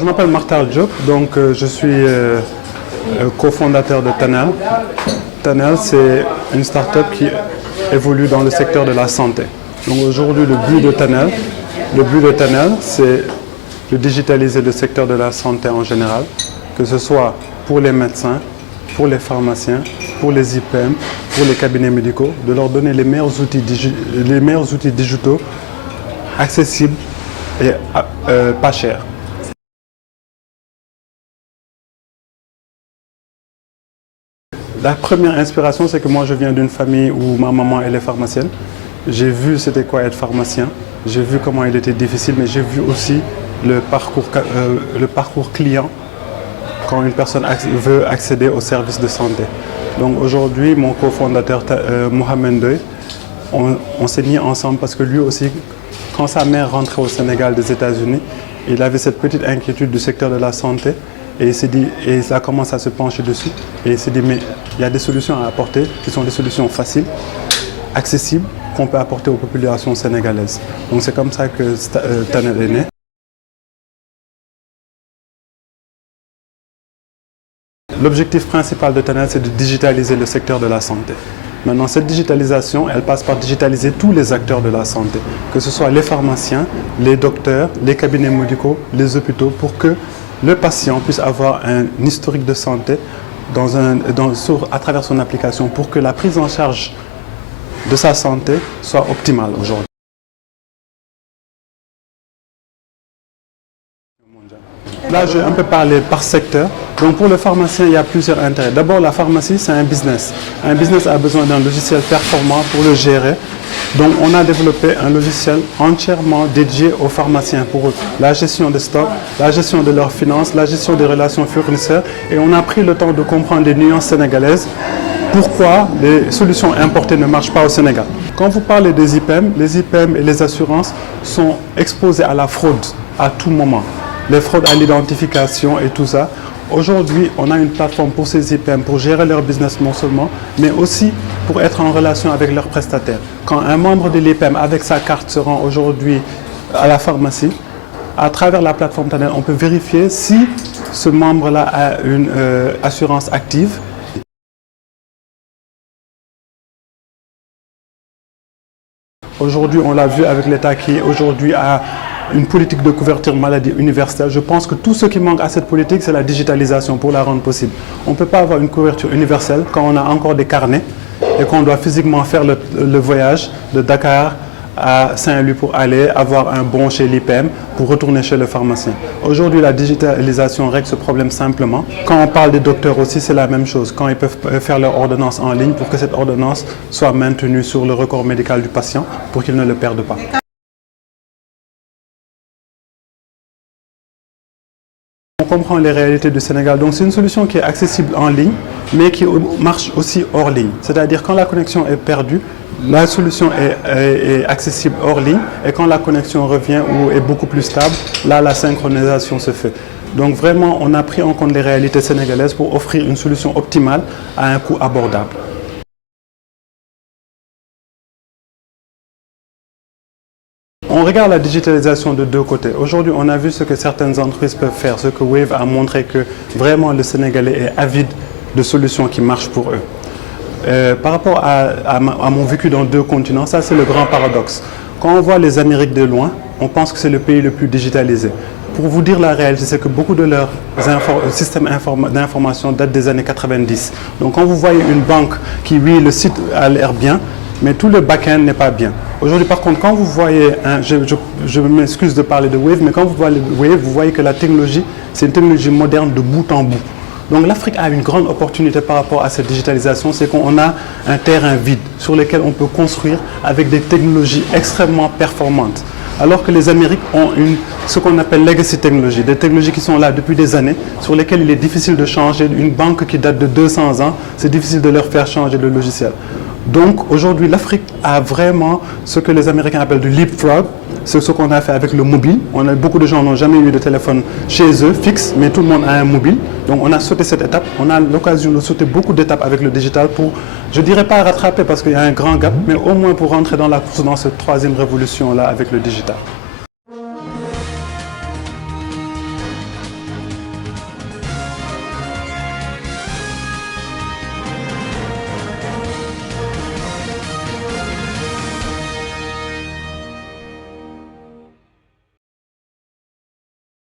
Je m'appelle Martal Diop, donc je suis cofondateur de Tanel. Tanel, c'est une start-up qui évolue dans le secteur de la santé. Donc aujourd'hui, le but de Tanel, c'est de digitaliser le secteur de la santé en général, que ce soit pour les médecins, pour les pharmaciens, pour les IPM, pour les cabinets médicaux, de leur donner les meilleurs outils digitaux, accessibles et pas chers. La première inspiration, c'est que moi je viens d'une famille où ma maman elle est pharmacienne. J'ai vu c'était quoi être pharmacien, j'ai vu comment il était difficile, mais j'ai vu aussi le parcours client quand une personne veut accéder aux services de santé. Donc aujourd'hui, mon cofondateur Mohamed Ndoye, on s'est mis ensemble parce que lui aussi, quand sa mère rentrait au Sénégal des États-Unis, il avait cette petite inquiétude du secteur de la santé et il s'est dit, et il a commencé à se pencher dessus et il s'est dit mais il y a des solutions à apporter qui sont des solutions faciles, accessibles, qu'on peut apporter aux populations sénégalaises. Donc c'est comme ça que Tanel est né. L'objectif principal de Tanel, c'est de digitaliser le secteur de la santé. Maintenant, cette digitalisation, elle passe par digitaliser tous les acteurs de la santé, que ce soit les pharmaciens, les docteurs, les cabinets médicaux, les hôpitaux, pour que le patient puisse avoir un historique de santé à travers son application, pour que la prise en charge de sa santé soit optimale aujourd'hui. Là, je vais un peu parler par secteur. Donc pour le pharmacien, il y a plusieurs intérêts. D'abord, la pharmacie, c'est un business. Un business a besoin d'un logiciel performant pour le gérer. Donc on a développé un logiciel entièrement dédié aux pharmaciens pour la gestion des stocks, la gestion de leurs finances, la gestion des relations fournisseurs. Et on a pris le temps de comprendre les nuances sénégalaises. Pourquoi les solutions importées ne marchent pas au Sénégal. Quand vous parlez des IPM, les IPM et les assurances sont exposés à la fraude à tout moment. Les fraudes à l'identification et tout ça. Aujourd'hui, on a une plateforme pour ces IPM pour gérer leur business non seulement, mais aussi pour être en relation avec leurs prestataires. Quand un membre de l'IPM avec sa carte se rend aujourd'hui à la pharmacie, à travers la plateforme Tanel, on peut vérifier si ce membre-là a une assurance active. Aujourd'hui, on l'a vu avec l'État qui aujourd'hui a une politique de couverture maladie universelle. Je pense que tout ce qui manque à cette politique, c'est la digitalisation pour la rendre possible. On ne peut pas avoir une couverture universelle quand on a encore des carnets et qu'on doit physiquement faire le voyage de Dakar à Saint-Louis pour aller avoir un bon chez l'IPM pour retourner chez le pharmacien. Aujourd'hui, la digitalisation règle ce problème simplement. Quand on parle des docteurs aussi, c'est la même chose. Quand ils peuvent faire leur ordonnance en ligne pour que cette ordonnance soit maintenue sur le record médical du patient pour qu'il ne le perde pas. On comprend les réalités du Sénégal, donc c'est une solution qui est accessible en ligne, mais qui marche aussi hors ligne. C'est-à-dire quand la connexion est perdue, la solution est accessible hors ligne, et quand la connexion revient ou est beaucoup plus stable, là la synchronisation se fait. Donc vraiment, on a pris en compte les réalités sénégalaises pour offrir une solution optimale à un coût abordable. On regarde la digitalisation de deux côtés. Aujourd'hui, on a vu ce que certaines entreprises peuvent faire, ce que Wave a montré que vraiment le Sénégalais est avide de solutions qui marchent pour eux. Par rapport à mon vécu dans deux continents, ça c'est le grand paradoxe. Quand on voit les Amériques de loin, on pense que c'est le pays le plus digitalisé. Pour vous dire la réalité, c'est que beaucoup de leurs systèmes d'information datent des années 90. Donc quand vous voyez une banque qui, oui, le site a l'air bien, mais tout le back-end n'est pas bien. Aujourd'hui, par contre, quand vous voyez, je m'excuse de parler de Wave, mais quand vous voyez Wave, vous voyez que la technologie, c'est une technologie moderne de bout en bout. Donc l'Afrique a une grande opportunité par rapport à cette digitalisation, c'est qu'on a un terrain vide sur lequel on peut construire avec des technologies extrêmement performantes. Alors que les Amériques ont ce qu'on appelle legacy technology, des technologies qui sont là depuis des années, sur lesquelles il est difficile de changer. Une banque qui date de 200 ans, c'est difficile de leur faire changer de logiciel. Donc aujourd'hui, l'Afrique a vraiment ce que les Américains appellent du leapfrog. C'est ce qu'on a fait avec le mobile. Beaucoup de gens n'ont jamais eu de téléphone chez eux, fixe, mais tout le monde a un mobile. Donc on a sauté cette étape. On a l'occasion de sauter beaucoup d'étapes avec le digital pour, je ne dirais pas rattraper parce qu'il y a un grand gap, mais au moins pour rentrer dans la course dans cette troisième révolution-là avec le digital.